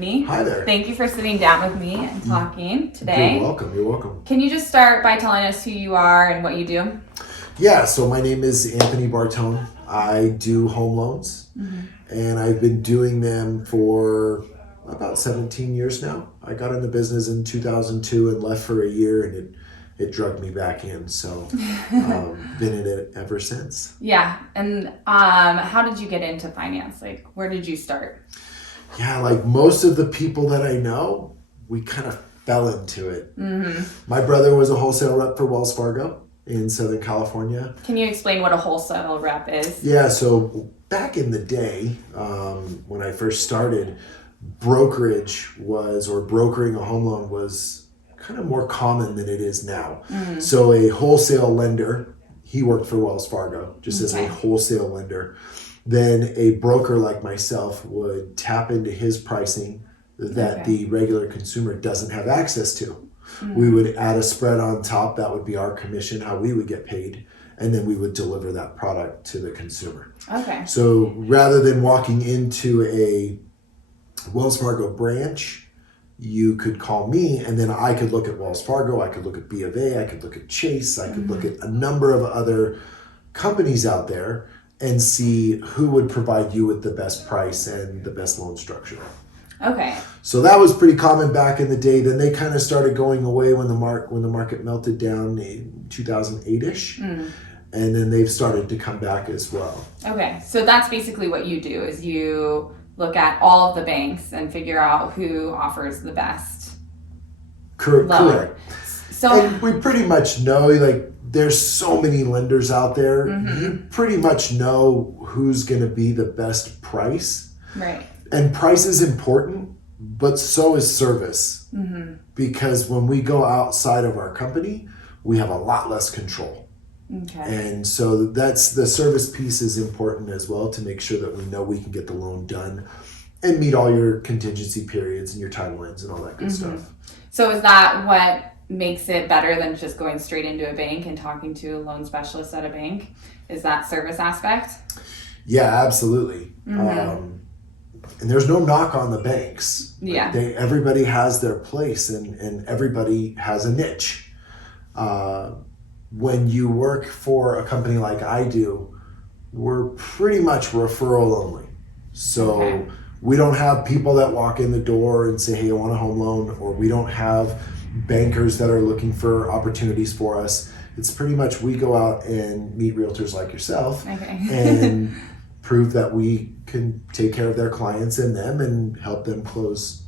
Anthony. Hi there. Thank you for sitting down with me and talking today. You're welcome. You're welcome. Can you just start by telling us who you are and what you do? Yeah, so my name is Anthony Bartone. I do home loans, and I've been doing them for about 17 years now. I got in the business in 2002 and left for a year, and it drugged me back in. So been in it ever since. Yeah. And how did you get into finance? Like, where did you start? Yeah, like most of the people that I know, we kind of fell into it. My brother was a wholesale rep for Wells Fargo in Southern California. Can you explain what a wholesale rep is? Yeah, so back in the day, when I first started, brokering a home loan was kind of more common than it is now. So a wholesale lender, he worked for Wells Fargo just as a wholesale lender. Then a broker like myself would tap into his pricing that the regular consumer doesn't have access to. We would add a spread on top. That would be our commission, how we would get paid. And then we would deliver that product to the consumer. Okay. So rather than walking into a Wells Fargo branch, you could call me and then I could look at Wells Fargo, I could look at B of A, I could look at Chase, I could look at a number of other companies out there and see who would provide you with the best price and the best loan structure. Okay. So that was pretty common back in the day. Then they kind of started going away when the market melted down in 2008-ish. And then they've started to come back as well. Okay. So that's basically what you do, is you look at all of the banks and figure out who offers the best loan. Correct. So and we pretty much know, like, there's so many lenders out there. You pretty much know who's going to be the best price. Right. And price is important, but so is service. Because when we go outside of our company, we have a lot less control. Okay. And so that's the service piece is important as well, to make sure that we know we can get the loan done and meet all your contingency periods and your timelines and all that good stuff. So is that what makes it better than just going straight into a bank and talking to a loan specialist at a bank? Is that service aspect? Yeah, absolutely. And there's no knock on the banks. Yeah. Everybody has their place and everybody has a niche. When you work for a company like I do, we're pretty much referral only. So we don't have people that walk in the door and say, hey, I want a home loan, or we don't have bankers that are looking for opportunities for us. It's pretty much we go out and meet realtors like yourself and prove that we can take care of their clients and them and help them close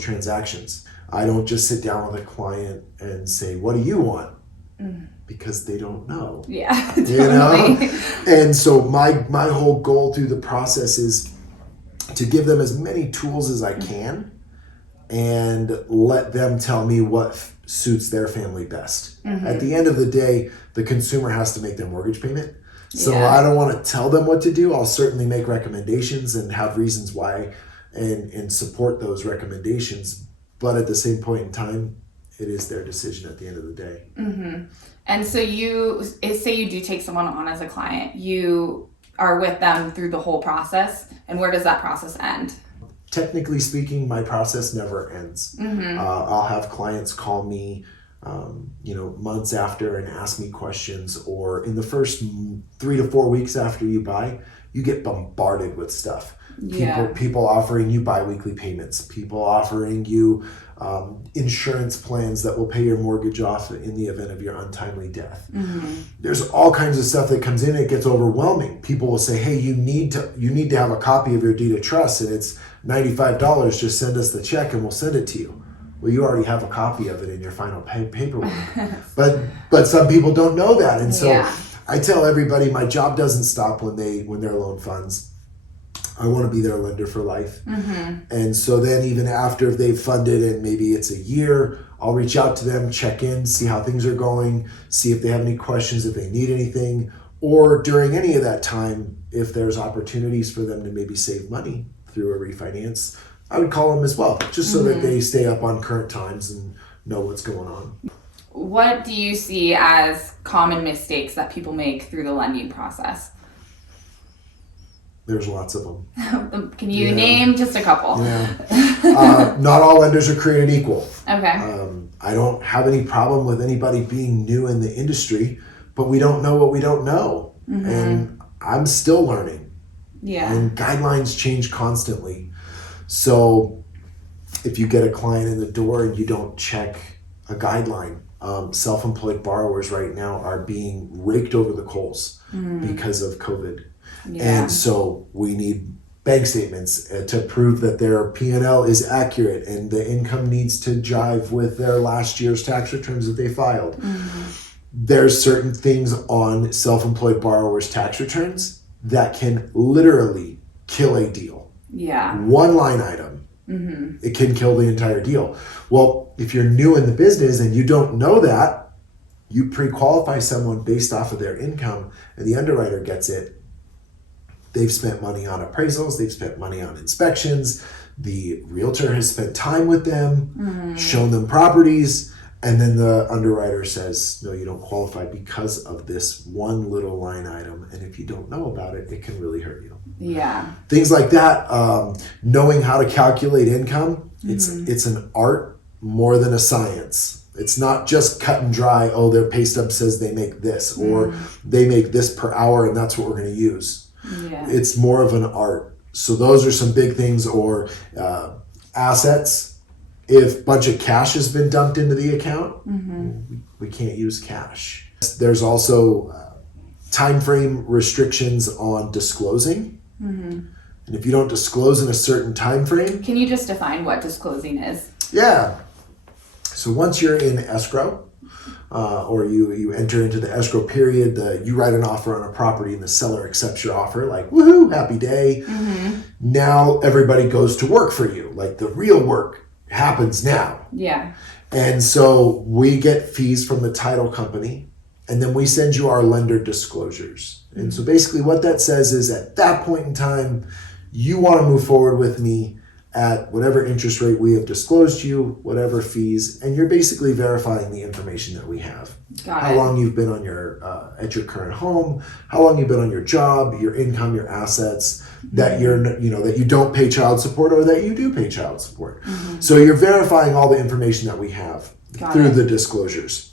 transactions. I don't just sit down with a client and say, what do you want? Because they don't know. Yeah, totally. You know? And so my whole goal through the process is to give them as many tools as I can and let them tell me what suits their family best. At the end of the day, the consumer has to make their mortgage payment. So I don't want to tell them what to do. I'll certainly make recommendations and have reasons why and support those recommendations. But at the same point in time, it is their decision at the end of the day. And so say you do take someone on as a client, you are with them through the whole process. And where does that process end? Technically speaking, my process never ends. I'll have clients call me months after and ask me questions, or in the first 3 to 4 weeks after you buy, you get bombarded with stuff. People offering you biweekly payments, people offering you insurance plans that will pay your mortgage off in the event of your untimely death. There's all kinds of stuff that comes in. It gets overwhelming. People will say, hey, you need to have a copy of your deed of trust, and it's $95. Just send us the check and we'll send it to you. Well, you already have a copy of it in your final paperwork. but some people don't know that. And so I tell everybody my job doesn't stop when they're loan funds. I want to be their lender for life. And so then even after they've funded and maybe it's a year, I'll reach out to them, check in, see how things are going, see if they have any questions, if they need anything, or during any of that time, if there's opportunities for them to maybe save money through a refinance, I would call them as well, just so that they stay up on current times and know what's going on. What do you see as common mistakes that people make through the lending process? There's lots of them. Can you name just a couple? Yeah. Not all lenders are created equal. Okay. I don't have any problem with anybody being new in the industry, but we don't know what we don't know. Mm-hmm. And I'm still learning. Yeah. And guidelines change constantly. So if you get a client in the door and you don't check a guideline, self-employed borrowers right now are being raked over the coals because of COVID. Yeah. And so we need bank statements to prove that their P&L is accurate and the income needs to jive with their last year's tax returns that they filed. Mm-hmm. There's certain things on self-employed borrowers' tax returns that can literally kill a deal. Yeah. One line item, it can kill the entire deal. Well, if you're new in the business and you don't know that, you pre-qualify someone based off of their income and the underwriter gets it. They've spent money on appraisals, they've spent money on inspections, the realtor has spent time with them, shown them properties, and then the underwriter says, no, you don't qualify because of this one little line item, and if you don't know about it, it can really hurt you. Yeah. Things like that, knowing how to calculate income, it's an art more than a science. It's not just cut and dry, oh, their pay stub says they make this, or they make this per hour and that's what we're going to use. Yeah. It's more of an art. So those are some big things. Or assets. If a bunch of cash has been dumped into the account, we can't use cash. There's also time frame restrictions on disclosing. And if you don't disclose in a certain time frame. Can you just define what disclosing is? Yeah. So once you're in escrow, or you enter into the escrow period, you write an offer on a property and the seller accepts your offer, like, woohoo, happy day. Now everybody goes to work for you. Like the real work happens now. Yeah. And so we get fees from the title company and then we send you our lender disclosures. And so basically what that says is at that point in time, you want to move forward with me at whatever interest rate we have disclosed to you, whatever fees, and you're basically verifying the information that we have. How long you've been on your at your current home, how long you've been on your job, your income, your assets, that that you don't pay child support or that you do pay child support. So you're verifying all the information that we have through the disclosures.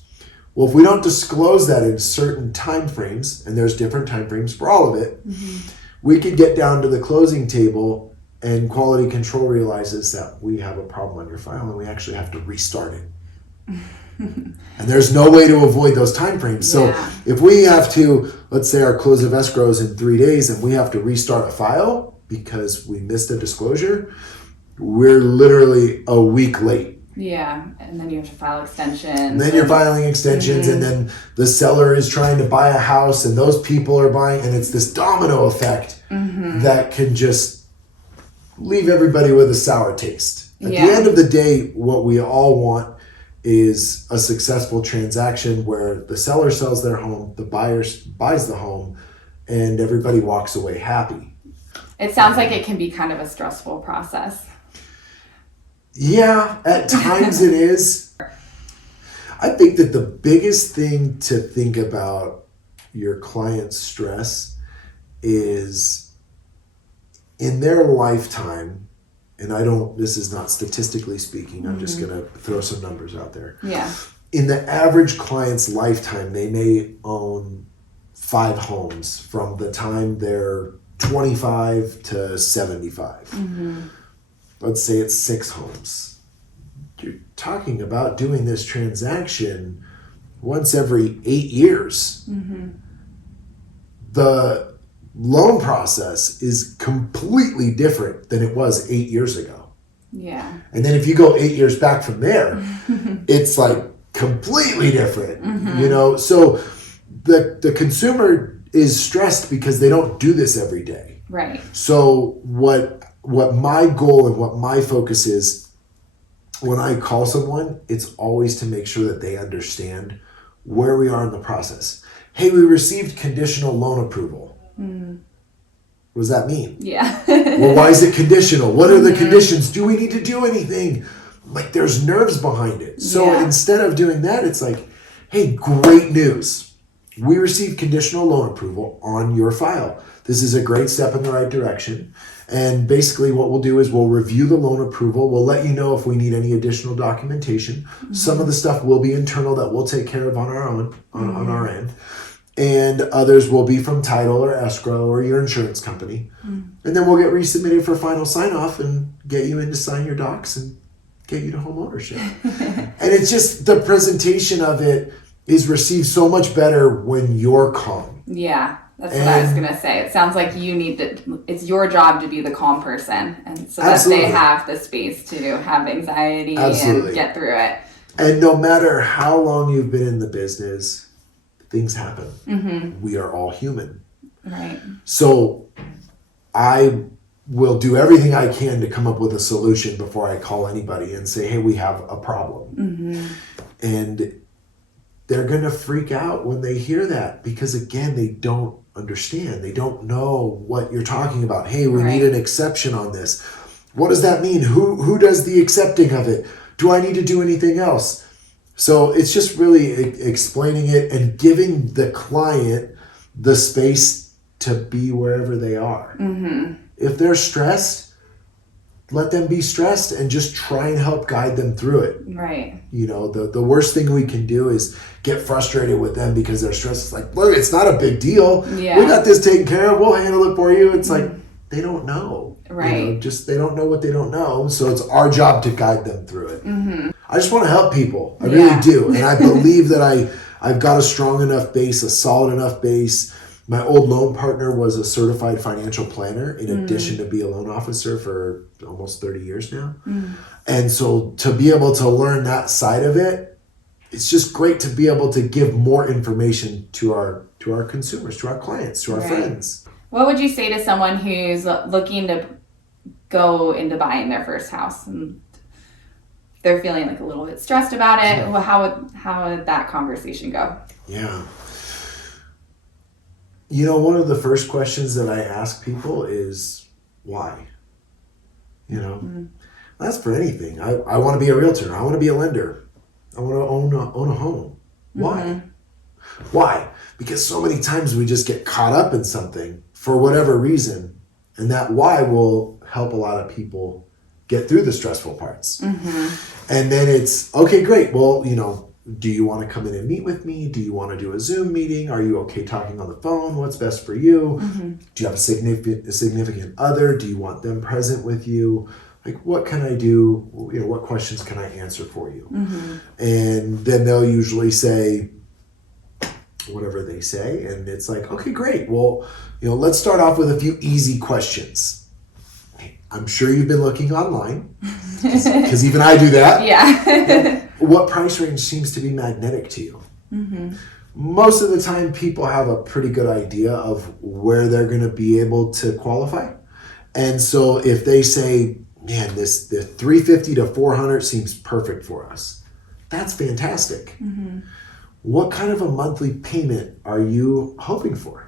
Well, if we don't disclose that in certain time frames, and there's different time frames for all of it, we could get down to the closing table and quality control realizes that we have a problem on your file and we actually have to restart it. And there's no way to avoid those time frames. So if we have to, let's say our close of escrow is in 3 days and we have to restart a file because we missed a disclosure, we're literally a week late. Yeah, and then you have to file extensions. And then you're filing extensions and then the seller is trying to buy a house and those people are buying, and it's this domino effect that can just leave everybody with a sour taste. At the end of the day, what we all want is a successful transaction where the seller sells their home, the buyer buys the home, and everybody walks away happy. It sounds like it can be kind of a stressful process. Yeah, at times it is. I think that the biggest thing to think about your client's stress is in their lifetime, and this is not statistically speaking, I'm just going to throw some numbers out there. Yeah. In the average client's lifetime, they may own 5 homes from the time they're 25 to 75. Let's say it's 6 homes. You're talking about doing this transaction once every 8 years. The loan process is completely different than it was 8 years ago. Yeah. And then if you go 8 years back from there, it's like completely different, So the consumer is stressed because they don't do this every day. Right. So what my goal and what my focus is when I call someone, it's always to make sure that they understand where we are in the process. Hey, we received conditional loan approval. What does that mean? Yeah. Well, why is it conditional? What are the conditions? Do we need to do anything? Like there's nerves behind it. So instead of doing that, it's like, hey, great news. We received conditional loan approval on your file. This is a great step in the right direction. And basically what we'll do is we'll review the loan approval. We'll let you know if we need any additional documentation. Mm-hmm. Some of the stuff will be internal that we'll take care of on our own, on our end. And others will be from title or escrow or your insurance company. And then we'll get resubmitted for final sign-off and get you in to sign your docs and get you to home ownership. And it's just the presentation of it is received so much better when you're calm. Yeah, that's what I was going to say. It sounds like it's your job to be the calm person. And so that they have the space to have anxiety and get through it. And no matter how long you've been in the business, things happen. Mm-hmm. We are all human. Right. So I will do everything I can to come up with a solution before I call anybody and say, hey, we have a problem. Mm-hmm. And they're going to freak out when they hear that because, again, they don't understand. They don't know what you're talking about. Hey, we need an exception on this. What does that mean? Who does the accepting of it? Do I need to do anything else? So it's just really explaining it and giving the client the space to be wherever they are. Mm-hmm. If they're stressed, let them be stressed and just try and help guide them through it. Right. You know, the worst thing we can do is get frustrated with them because they're stressed. It's like, look, it's not a big deal. Yeah. We got this taken care of. We'll handle it for you. It's like, they don't know. Right. You know, just they don't know what they don't know. So it's our job to guide them through it. Mm-hmm. I just want to help people. I really do. And I believe that I've got a strong enough base, a solid enough base. My old loan partner was a certified financial planner in addition to be a loan officer for almost 30 years now. And so to be able to learn that side of it, it's just great to be able to give more information to our consumers, to our clients, to our friends. What would you say to someone who's looking to go into buying their first house and they're feeling like a little bit stressed about it? Well, how would that conversation go? Yeah. You know, one of the first questions that I ask people is why? You know, that's for anything. I want to be a realtor. I want to be a lender. I want to own a home. Why? Why? Because so many times we just get caught up in something for whatever reason, and that why will help a lot of people get through the stressful parts. And then it's, okay, great. Well, you know, do you want to come in and meet with me? Do you want to do a Zoom meeting? Are you okay talking on the phone? What's best for you? Do you have a significant other? Do you want them present with you? Like, what can I do? You know, what questions can I answer for you? And then they'll usually say whatever they say. And it's like, okay, great. Well, you know, let's start off with a few easy questions. I'm sure you've been looking online because even I do that. Yeah. What price range seems to be magnetic to you? Most of the time, people have a pretty good idea of where they're going to be able to qualify. And so if they say, man, the 350 to 400 seems perfect for us, that's fantastic. What kind of a monthly payment are you hoping for?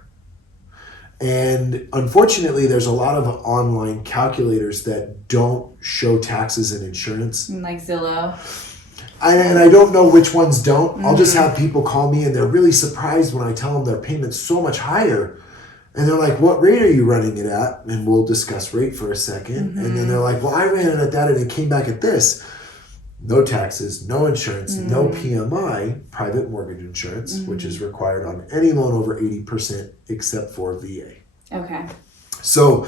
And unfortunately, there's a lot of online calculators that don't show taxes and insurance. Like Zillow. And I don't know which ones don't. I'll just have people call me and they're really surprised when I tell them their payment's so much higher. And they're like, what rate are you running it at? And we'll discuss rate for a second. And then they're like, well, I ran it at that and it came back at this. No taxes, no insurance, no PMI, private mortgage insurance, which is required on any loan over 80% except for VA. Okay. So,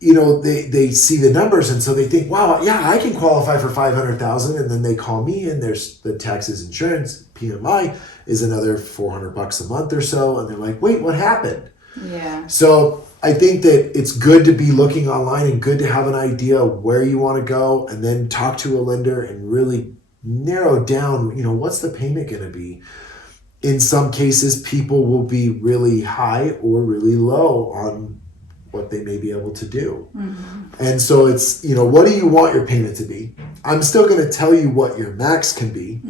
you know, they see the numbers and so they think, wow, yeah, I can qualify for $500,000. And then they call me and there's the taxes, insurance, PMI is another $400 a month or so. And they're like, wait, what happened? Yeah. So I think that it's good to be looking online and good to have an idea of where you want to go and then talk to a lender and really narrow down, you know, what's the payment going to be? In some cases, people will be really high or really low on what they may be able to do. And so it's, you know, what do you want your payment to be? I'm still going to tell you what your max can be.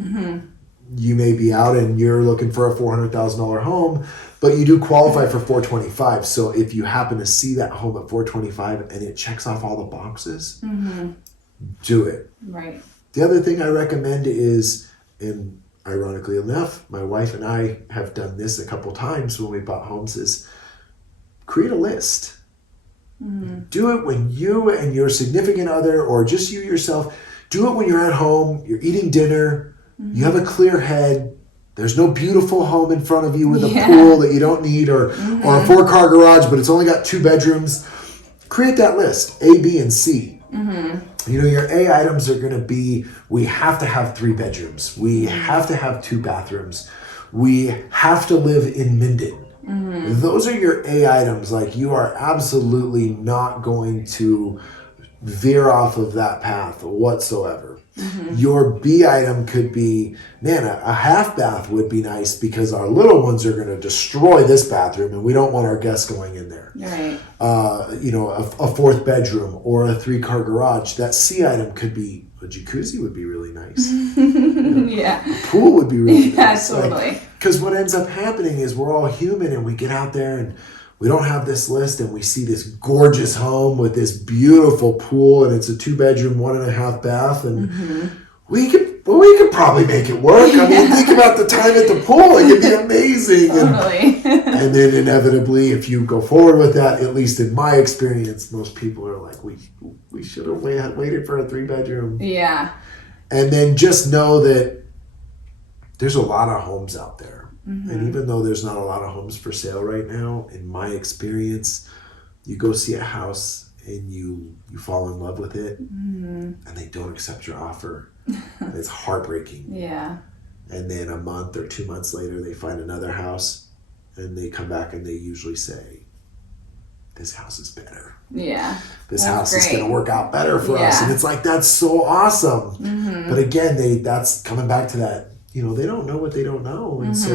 You may be out and you're looking for a $400,000 home, but you do qualify for $425,000. So if you happen to see that home at $425,000 and it checks off all the boxes, do it. Right. The other thing I recommend is, and ironically enough, my wife and I have done this a couple times when we bought homes, is create a list. Do it when you and your significant other, or just you yourself, do it when you're at home, you're eating dinner, you have a clear head, there's no beautiful home in front of you with a pool that you don't need, or a 4-car garage, but it's only got 2 bedrooms. Create that list, A, B, and C. You know, your A items are going to be, we have to have 3 bedrooms. We have to have 2 bathrooms. We have to live in Minden. Those are your A items. Like, you are absolutely not going to veer off of that path whatsoever. Your B item could be, man, a half bath would be nice because our little ones are going to destroy this bathroom and we don't want our guests going in there. Right. You know, a 4th bedroom or a 3-car garage. That C item could be, a jacuzzi would be really nice. Yeah. A pool would be really nice. Yeah, totally. Because what ends up happening is we're all human and we get out there and we don't have this list and we see this gorgeous home with this beautiful pool and it's a 2-bedroom, 1.5 bath, and we could probably make it work. I mean, think about the time at the pool. It could be amazing. Totally. And then inevitably, if you go forward with that, at least in my experience, most people are like, we should have waited for a 3-bedroom. Yeah. And then just know that there's a lot of homes out there. And even though there's not a lot of homes for sale right now, in my experience, you go see a house and you fall in love with it and they don't accept your offer. It's heartbreaking. Yeah. And then a month or 2 months later, they find another house and they come back and they usually say, this house is better. Yeah. This house is going to work out better for us. And it's like, that's so awesome. But again, that's coming back to that, you know, they don't know what they don't know. And so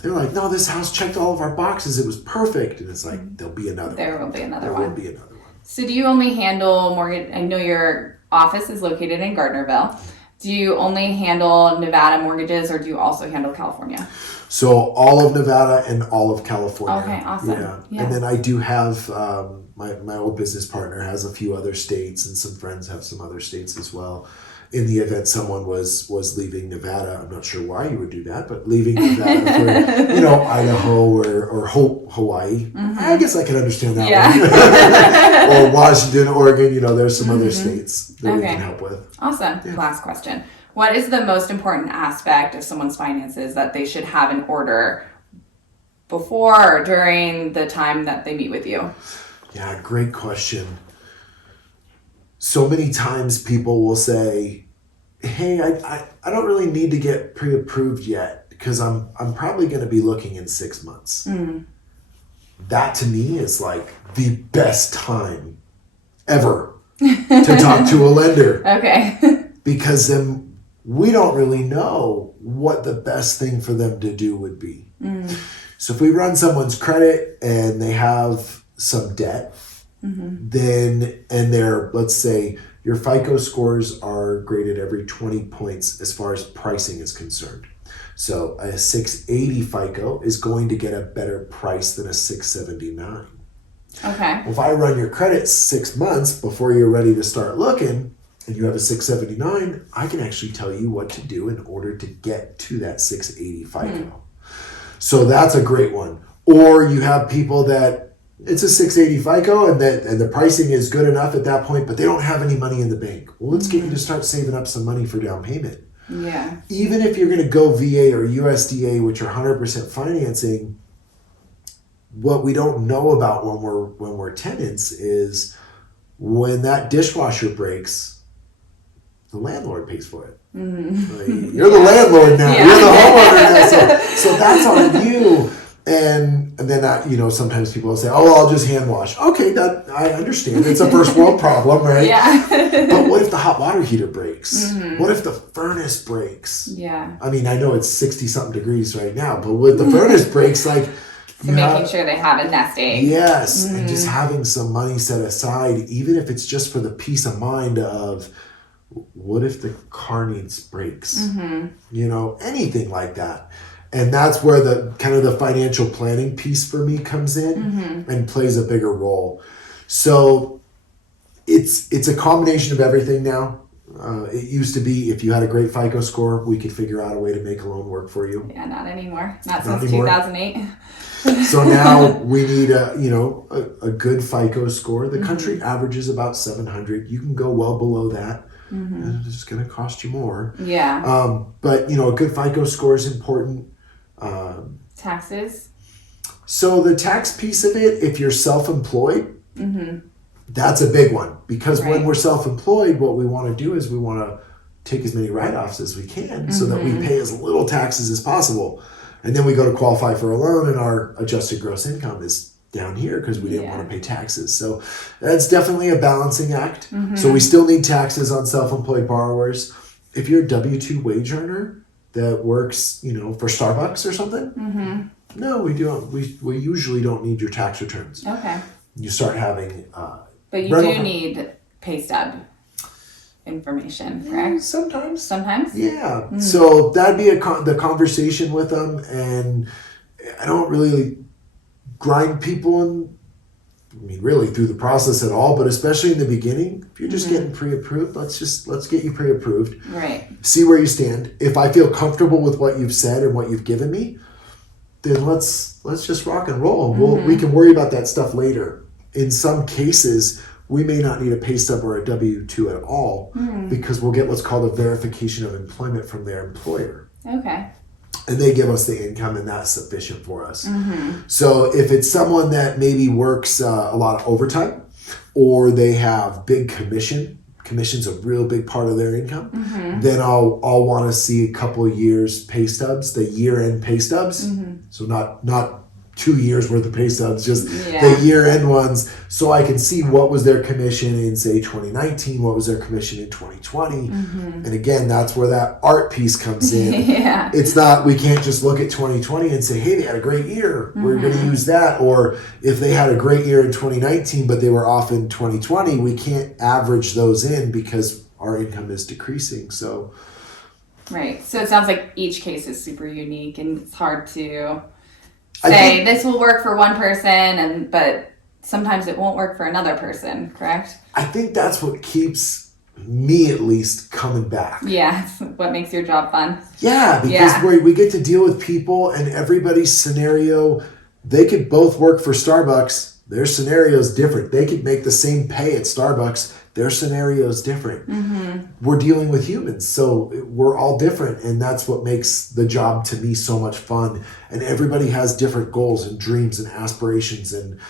they're like, no, this house checked all of our boxes. It was perfect. And it's like, there'll be another one. There will be another one. There will be another one. So do you only handle mortgage? I know your office is located in Gardnerville. Do you only handle Nevada mortgages or do you also handle California? So all of Nevada and all of California. Okay, awesome. Yeah. And then I do have, my old business partner has a few other states and some friends have some other states as well. In the event someone was leaving Nevada, I'm not sure why you would do that, but leaving Nevada for, you know, Idaho or Hawaii, I guess I can understand that one. Or Washington, Oregon, you know, there's some other states that we can help with. Awesome. Yeah. Last question. What is the most important aspect of someone's finances that they should have in order before or during the time that they meet with you? Yeah, great question. So many times people will say, hey, I don't really need to get pre-approved yet because I'm probably going to be looking in 6 months. That to me is like the best time ever to talk to a lender. Okay. Because then we don't really know what the best thing for them to do would be. So if we run someone's credit and they have some debt, then, and they're, let's say your FICO scores are graded every 20 points as far as pricing is concerned. So a 680 FICO is going to get a better price than a 679. Okay. If I run your credit 6 months before you're ready to start looking and you have a 679, I can actually tell you what to do in order to get to that 680 FICO. So that's a great one. Or you have people that it's a 680 FICO and the pricing is good enough at that point, but they don't have any money in the bank. Well, let's get you to start saving up some money for down payment. Yeah. Even if you're going to go VA or USDA, which are 100% financing, what we don't know about when we're tenants is when that dishwasher breaks, the landlord pays for it. Like, you're the landlord now. You're the homeowner now. So that's on you. And then that, you know, sometimes people will say, oh, I'll just hand wash. Okay, that I understand. It's a first world problem, right? Yeah. But what if the hot water heater breaks? What if the furnace breaks? Yeah. I mean, I know it's 60-something degrees right now, but with the furnace breaks, like... So making sure they have a nest egg. Yes, and just having some money set aside, even if it's just for the peace of mind of, what if the car needs brakes? You know, anything like that. And that's where the kind of the financial planning piece for me comes in and plays a bigger role. So it's a combination of everything now. It used to be if you had a great FICO score, we could figure out a way to make a loan work for you. Yeah, not anymore. Not since anymore. 2008. So now we need a good FICO score. The country averages about 700. You can go well below that. And it's going to cost you more. Yeah. But a good FICO score is important. Taxes. So the tax piece of it, if you're self-employed, that's a big one, because when we're self-employed, what we want to do is we want to take as many write-offs as we can so that we pay as little taxes as possible. And then we go to qualify for a loan and our adjusted gross income is down here because we didn't want to pay taxes. So that's definitely a balancing act. So we still need taxes on self-employed borrowers. If you're a W-2 wage earner that works, for Starbucks or something, no, we don't. We usually don't need your tax returns. Okay. You start having... But you do need pay stub information, correct? Sometimes. Sometimes? Yeah. So that'd be the conversation with them, and I don't really grind people really through the process at all, but especially in the beginning, if you're just getting pre-approved, let's get you pre-approved. Right. See where you stand. If I feel comfortable with what you've said and what you've given me, then let's just rock and roll. We can worry about that stuff later. In some cases, we may not need a pay stub or a W-2 at all because we'll get what's called a verification of employment from their employer. Okay. And they give us the income, and that's sufficient for us. So if it's someone that maybe works a lot of overtime, or they have big commission's a real big part of their income, then I'll want to see a couple of years pay stubs, the year-end pay stubs. So not 2 years worth of pay stubs, just the year-end ones, so I can see what was their commission in, say, 2019, what was their commission in 2020. And again, that's where that art piece comes in. It's not, we can't just look at 2020 and say, hey, they had a great year, we're going to use that. Or if they had a great year in 2019, but they were off in 2020, we can't average those in because our income is decreasing. So Right. So it sounds like each case is super unique, and it's hard to say this will work for one person, but sometimes it won't work for another person, correct? I think that's what keeps me, at least, coming back. Yeah, it's what makes your job fun. Yeah, because we get to deal with people, and everybody's scenario, they could both work for Starbucks. Their scenario is different. They could make the same pay at Starbucks. Their scenario is different. We're dealing with humans, so we're all different, and that's what makes the job to me so much fun. And everybody has different goals and dreams and aspirations, and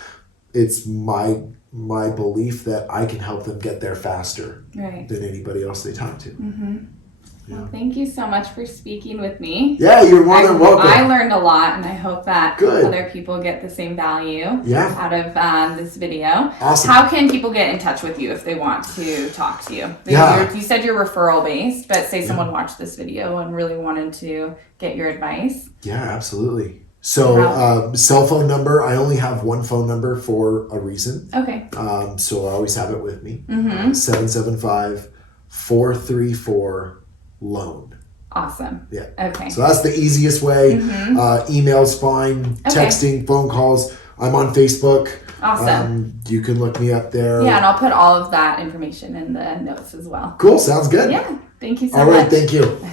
it's my belief that I can help them get there faster than anybody else they talk to. Well, thank you so much for speaking with me. Yeah, you're more than welcome. I learned a lot, and I hope that other people get the same value out of this video. Awesome. How can people get in touch with you if they want to talk to you? You said you're referral based, but say someone watched this video and really wanted to get your advice. Yeah, absolutely. So cell phone number, I only have one phone number for a reason. Okay. So I always have it with me. 775-434-LOAN. Awesome. Yeah. Okay. So that's the easiest way. Email's fine. Texting, phone calls. I'm on Facebook. Awesome. You can look me up there. Yeah, and I'll put all of that information in the notes as well. Cool. Sounds good. Yeah. Thank you so much. All right. Thank you.